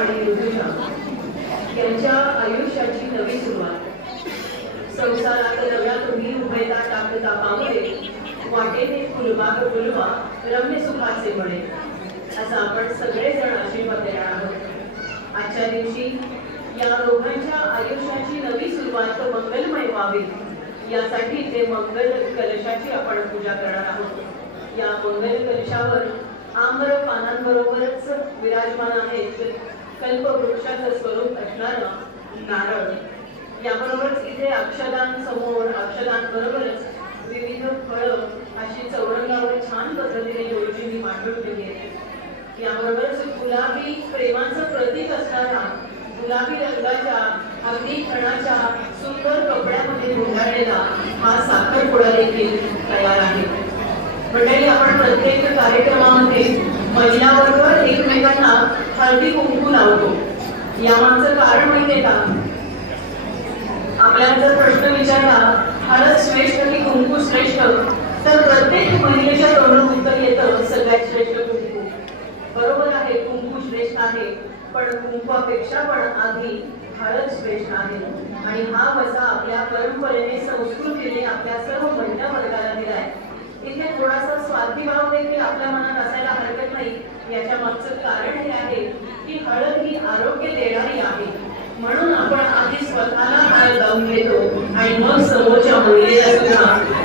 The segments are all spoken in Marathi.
आणि ऋतुजा यांच्या आयुष्याची नवी सुरुवात। संसारात नव्या तुम्ही उभयता टाकता पामुळे वाटेने फुलबाग फुलवा रम्य सुखाचे बळे, असं आपण सगळेजण आशीर्वाद देणार आहोत। आजच्या दिवशी या दोघांच्या आयुष्याची नवी सुरुवात मंगलमय व्हावी यासाठी ते मंगल कलशाची आपण पूजा करणार आहोत। या मंगल कलशावर आम्र पानांबरोबरच विराजमान आहेत कल्पवृक्षाचं स्वरूप असणारं नारळ, याबरोबरच इथे अक्षदान समोर, अक्षदान बरोबरच विविध फळं अशी चौरंगावर छान पद्धतीने गुरुजींनी मांडून दिली आहे। याबरोबरच गुलाबी प्रेमाचं प्रतीक असणारा गुलाबी रंगाच्या अगदी खणाच्या सुंदर कपड्यामध्ये गुंडाळलेला हा साखरपुडा देखील तयार आहे। मंडळी, आपण प्रत्येक कार्यक्रमामध्ये महिला वर्ग एकमेकांना हळदी कुंकू लावतो। यामागचं कारण माहितीये का? आपल्याला जर प्रश्न विचारला हळद श्रेष्ठ की कुंकू श्रेष्ठ, तर प्रत्येक महिलेच्या तोंडून उत्तर येतं सगळ्यात श्रेष्ठ कुंकू। बरोबर आहे, कुंकू श्रेष्ठ आहे, पण कुंकवापेक्षा पण आधी हळद श्रेष्ठ आहे। आणि हा वसा आपल्या परंपरेने, संस्कृतीने आपल्या सर्व महिला वर्गाला दिलाय। इथे थोडासा स्वार्थीभाव देखील आपल्या मनात असायला हरकत नाही। याच्या मागचं कारण हे आहे की हळद ही आरोग्य देणारी आहे, म्हणून आपण आधी स्वतःला हळद लावून घेतो आणि मग समोरच्या महिलेला सुद्धा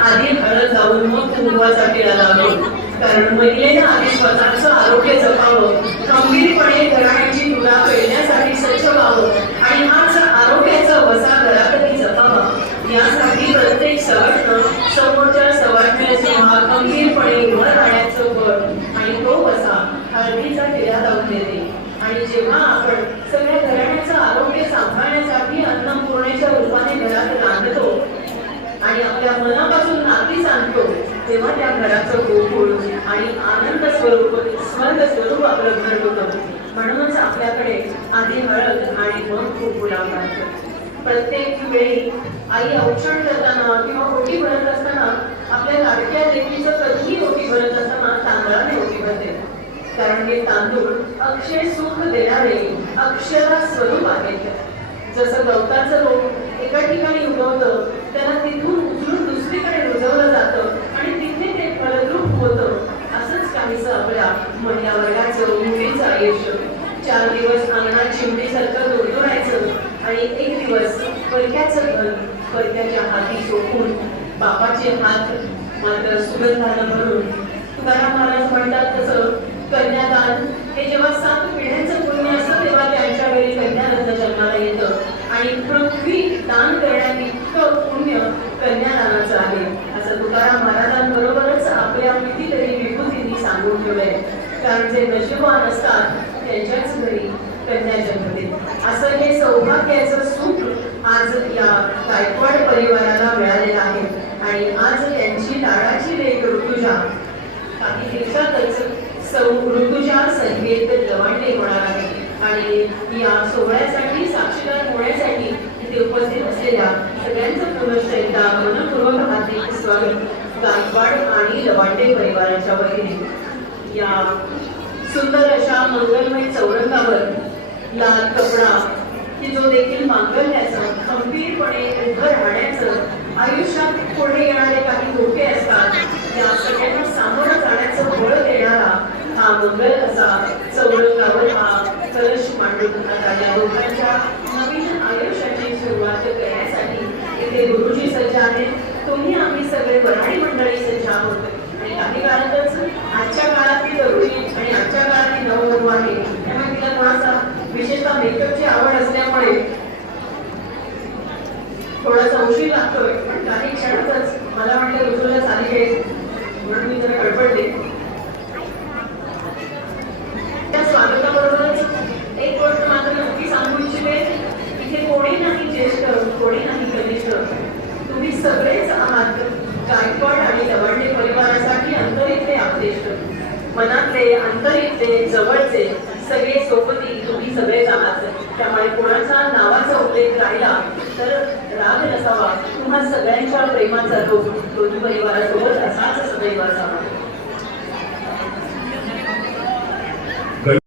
आधी हळद लावून मग कुंकवाचा टिळा लावतो। कारण महिलेनं आधी स्वतःचं आरोग्य जपावं, खंबीरपणे घराण्याची तुला पेळण्यासाठी सज्ज व्हावं आणि हाच आरोग्याचा वसा घरातही जपावा। यासाठी प्रत्येक सवाष्ण समोरच्या सवाष्ण्याचे खंबीरपणे उभं राहण्याचं बळ आणि तो वसा हळदीचा टिळा लावून देते। आणि जेव्हा आपण सगळ्या घराण्याचं आरोग्य सांभाळण्यासाठी अन्नपूर्णेच्या रूपाने घरात रांधतो आणि आपल्या मनापासून नाती सांगतो, तेव्हा त्या घराचं गोकुळ आणि आनंद स्वरूप, स्वर्ग स्वरूप आपलं घर होतं। म्हणूनच आपल्याकडे आधी हळद आणि मग कुंकू लावतात। प्रत्येक वेळी आई औक्षण करताना किंवा ओटी भरत असताना आपल्या लाडक्या लेकीचं कधीही ओटी भरत असताना तांदळाने ओटी भरते, कारण हे तांदूळ अक्षय सुख देणारे अक्षरा स्वरूप आहेत। जसं गवताचं रोप एका ठिकाणी उगवतं, त्याला तिथून उचलून दुसरीकडे रुजवलं जातं आणि तिथे ते फलद्रूप होतं, असंच काहीसं आपल्या महिला वर्गाचं, मुलीचं आयुष्य। 4 दिवस अंगणात चिमणीसारखं दुरदुरायचं आणि एक दिवस परक्याचं घर परक्याच्या हाती सोडून बापाचे हात मात्र सुगंधानं भरून, तुकाराम महाराज म्हणतात तसं कन्यादान हे जेव्हा 7 पिढ्यांचं पुण्य असतं तेव्हा त्यांच्या वेळी कन्यारत्न जन्माला येतं आणि पृथ्वी दान करण्यात इतकं पुण्य कन्यादानाचं आहे, असं तुकाराम महाराजांबरोबरच आपल्या कितीतरी विभूतींनी सांगून ठेवलंय। कारण जे नशीबवान असतात त्यांच्याच घरी कन्या जन्मते, असं हे सौभाग्याचं सुख आज या गायकवाड परिवाराला मिळालेलं आहे। आणि आज त्यांची लाडाची लेक ऋतुजा काही दिवसातच ऋतुजा संगीत लवांडे होणार आहे। आणि या सोहळ्यासाठी साक्षीदार होण्यासाठी इथे उपस्थित असलेल्या सगळ्यांचं पुनश्च एकदा मनपूर्वक हार्दिक स्वागत गायकवाड आणि लवांडे परिवाराच्या वतीने। या सुंदर अशा मंगलमय चौरंगावर लाल कपडा की जो देखील मांगल्याचं, खंबीरपणे उभं राहण्याचं, आयुष्यात पुढे येणारे काही धोके असतात त्या सगळ्यांना सामोरं जाण्याचं बळ देणारा हा मंगल असा चौरंगावर हा कलश मांडून आता या दोघांच्या नवीन आयुष्याची सुरुवात करण्यासाठी इथे गुरुजी सज्ज आहेत। तुम्ही आम्ही सगळे वऱ्हाडी मंडळी सज्ज आहोत आणि काही काळातच आजच्या काळातली तरुणी आणि आजच्या काळातली नववधू आहे, त्यामुळे तिला थोडासा विशेषतः मेकअपची आवड असल्यामुळे थोडासा उशीर लागतोय, पण काही क्षणातच मला वाटतं ऋतूला सारी